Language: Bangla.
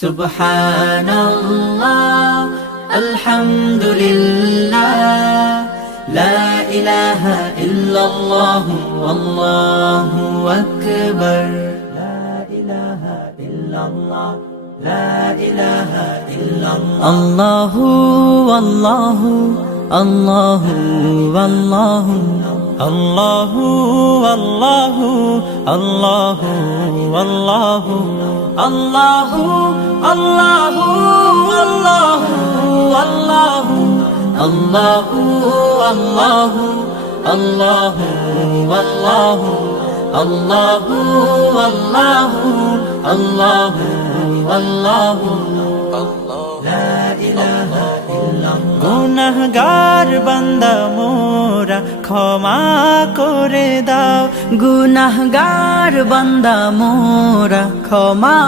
সুবহানাল্লাহ আলহামদুলিল্লাহ লা ইলাহা ইল্লাল্লাহ ওয়াল্লাহু আকবার লা ইলাহা ইল্লাল্লাহ লা ইলাহা ইল্লাল্লাহ আল্লাহু আল্লাহু আল্লাহু আল্লাহু আল্লাহু আল্লাহু আল্লাহু আল্লাহু আল্লাহু আল্লাহু আল্লাহু আল্লাহু আল্লাহু আল্লাহু আল্লাহু আল্লাহু আল্লাহু আল্লাহু আল্লাহু লা ইলাহা ইল্লাল্লাহ গুনাহগার বান্দা মোরা ক্ষমা করে দাও গুনাহগার বান্দা মোরা ক্ষমা